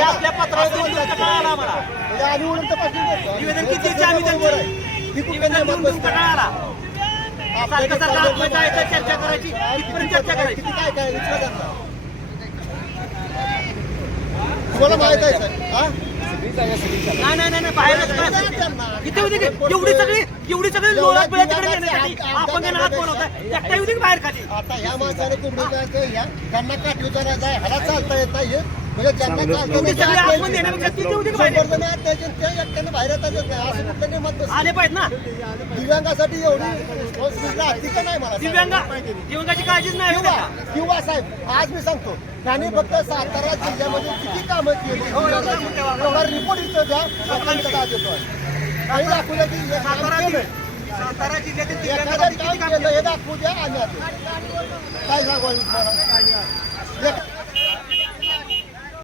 आपल्या पत्रावर कळाला मला निवेदन किती आम्ही निवेदन देऊन कळाला चर्चा करायची कितीपर्यंत चर्चा करायची काय काय तुम्हाला माहित आहे नाही बाहेरच किती होती एवढी सगळी लोळा तिकडे घेण्यासाठी आपण त्यांना हात बनवताय एकटा येऊ दे बाहेर खाली. आता ह्या माणसाने त्यांना काठी उतारायचा आहे, ह्याला चालता येत नाही म्हणजे ज्यांना बाहेर आले पाहिजे ना. दिव्यांगासाठी एवढी ठीक नाही मला दिव्यांगाची काळजीच नाही. किंवा साहेब आज मी सांगतो त्यांनी फक्त सातारा जिल्ह्यामध्ये किती कामं केली एवढा रिपोर्ट इथं द्या लोकांकडे देतो काही दाखवू द्या की सातारा जिल्ह्यातील एखादं काम केलं हे दाखवू द्या आणि काय सांगू मला